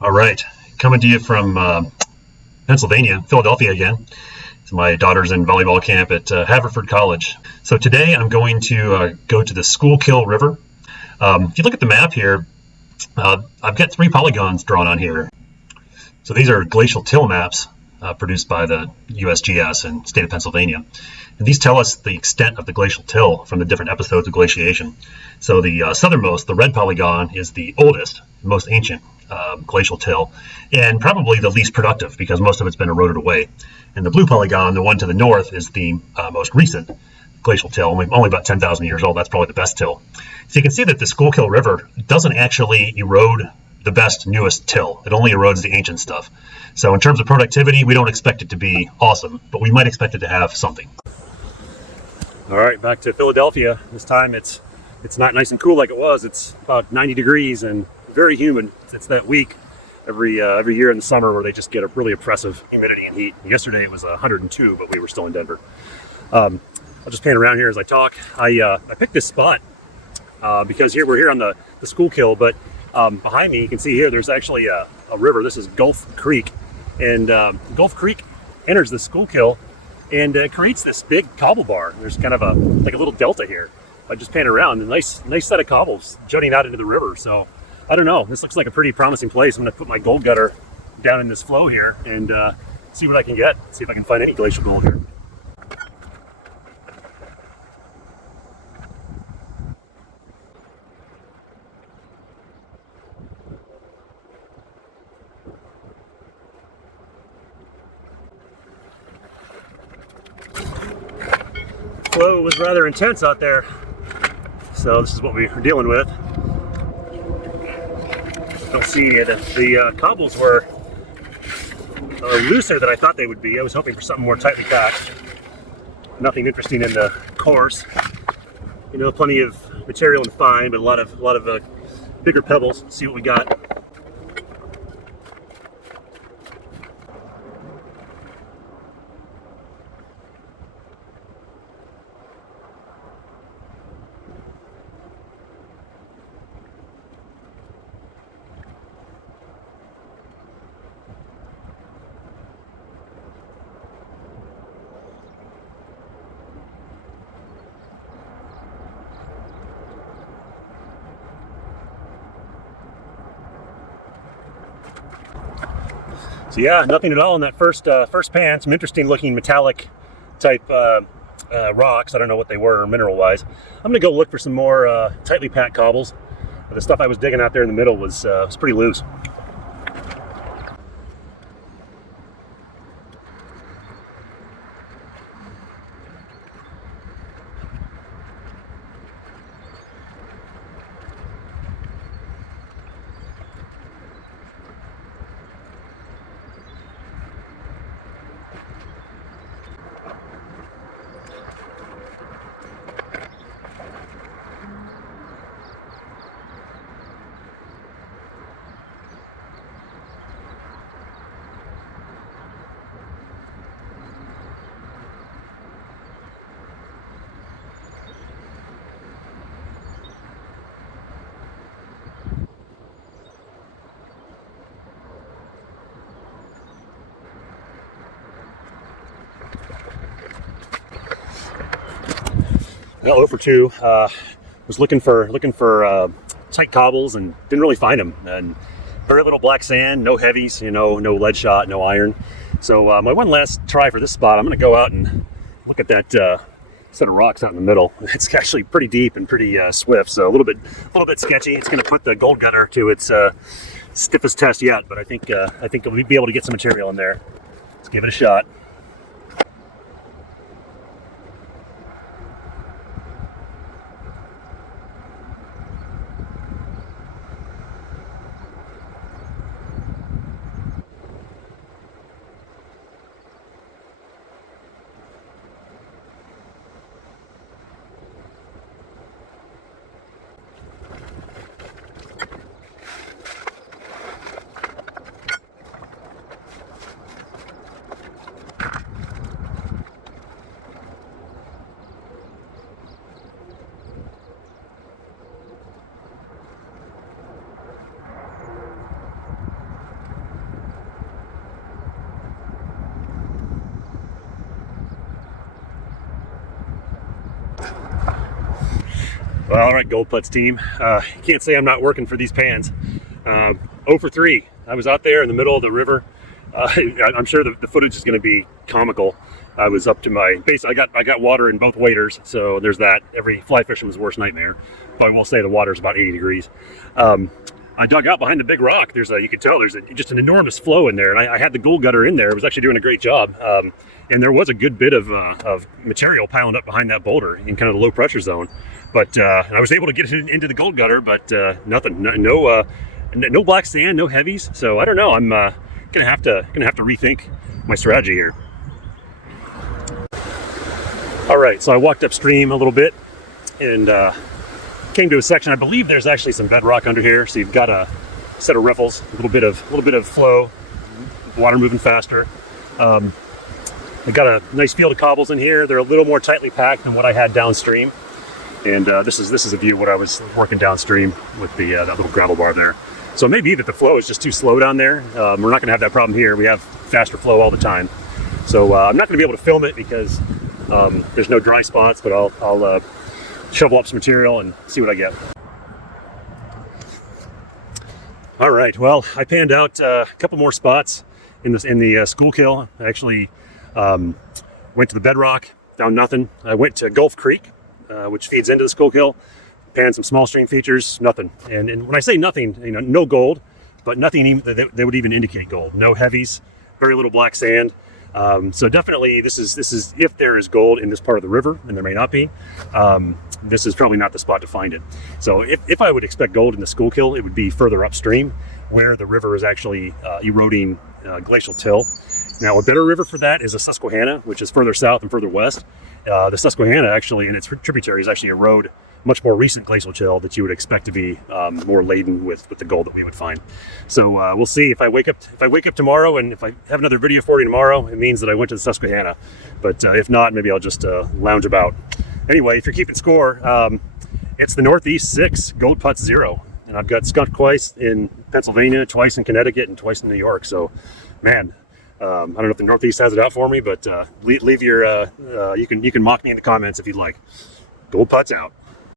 All right, coming to you from Pennsylvania, Philadephia again. So my daughter's in volleyball camp at Haverford College. So today I'm going to go to the Schuylkill River. If you look at the map here, I've got 3 polygons drawn on here. So these are glacial till maps produced by the USGS and state of Pennsylvania. And these tell us the extent of the glacial till from the different episodes of glaciation. So the southernmost, the red polygon, is the oldest, most ancient glacial till, and probably the least productive because most of it's been eroded away. And the blue polygon, the one to the north, is the most recent glacial till, only about 10,000 years old. That's probably the best till. So you can see that the Schuylkill River doesn't actually erode the best, newest till. It only erodes the ancient stuff. So in terms of productivity, we don't expect it to be awesome, but we might expect it to have something. All right, back to Philadephia. This time it's not nice and cool like it was. It's about 90 degrees and very humid. It's that week every year in the summer where they just get a really oppressive humidity and heat. Yesterday it was 102, but we were still in Denver. I'll just pan around here as I talk. I picked this spot because we're here on the Schuylkill, but behind me you can see here there's actually a river. This is Gulf Creek, and Gulf Creek enters the Schuylkill and creates this big cobble bar. There's kind of like a little delta here. I just pan around, a nice set of cobbles jutting out into the river. So I don't know, this looks like a pretty promising place. I'm gonna put my gold gutter down in this flow here and see what I can get, see if I can find any glacial gold here. Flow was rather intense out there, so this is what we were dealing with. Don't see any of the cobbles were looser than I thought they would be. I was hoping for something more tightly packed. Nothing interesting in the course. You know, plenty of material and fine, but a lot of bigger pebbles. Let's see what we got. So yeah, nothing at all in that first pan. Some interesting looking metallic type rocks. I don't know what they were mineral wise. I'm gonna go look for some more tightly packed cobbles. The stuff I was digging out there in the middle was pretty loose. Well, 0 for 2. Was looking for tight cobbles and didn't really find them. And very little black sand, no heavies, no lead shot, no iron. So my one last try for this spot, I'm going to go out and look at that set of rocks out in the middle. It's actually pretty deep and pretty swift, so a little bit sketchy. It's going to put the gold gutter to its stiffest test yet, but I think we'll be able to get some material in there. Let's give it a shot. Well, all right, Gold Putz team. Can't say I'm not working for these pans. 0 for 3. I was out there in the middle of the river. I'm sure the footage is going to be comical. I was up to my base. I got water in both waders, so there's that. Every fly fisherman's worst nightmare. But I will say the water's about 80 degrees. I dug out behind the big rock. You can tell there's just an enormous flow in there, and I had the gold gutter in there. It was actually doing a great job. And there was a good bit of material piling up behind that boulder in kind of the low pressure zone. But I was able to get it into the gold gutter, but nothing, no black sand, no heavies. So I don't know. I'm gonna have to rethink my strategy here. All right, so I walked upstream a little bit and came to a section. I believe there's actually some bedrock under here. So you've got a set of riffles, a little bit of flow, water moving faster. I got a nice field of cobbles in here. They're a little more tightly packed than what I had downstream. And this is a view of what I was working downstream with that little gravel bar there. So maybe that the flow is just too slow down there. We're not going to have that problem here. We have faster flow all the time. So I'm not going to be able to film it because there's no dry spots, but I'll shovel up some material and see what I get. All right, well, I panned out a couple more spots in the Schuylkill. I actually went to the bedrock, found nothing. I went to Gulf Creek, which feeds into the Schuylkill, panned some small stream features, nothing. And when I say nothing, no gold, but nothing that would even indicate gold. No heavies, very little black sand. So definitely this is if there is gold in this part of the river, and there may not be, this is probably not the spot to find it. So if I would expect gold in the Schuylkill, it would be further upstream where the river is actually eroding glacial till. Now, a better river for that is the Susquehanna, which is further south and further west. The Susquehanna actually, and its tributaries actually erode much more recent glacial till that you would expect to be more laden with the gold that we would find. So we'll see if I wake up tomorrow, and if I have another video for you tomorrow, it means that I went to the Susquehanna. But if not, maybe I'll just lounge about. Anyway, if you're keeping score, it's the Northeast 6, Gold Putz 0. And I've got skunked twice in Pennsylvania, twice in Connecticut, and twice in New York. So, man, I don't know if the Northeast has it out for me, but leave your, you can mock me in the comments if you'd like. Gold Putz out.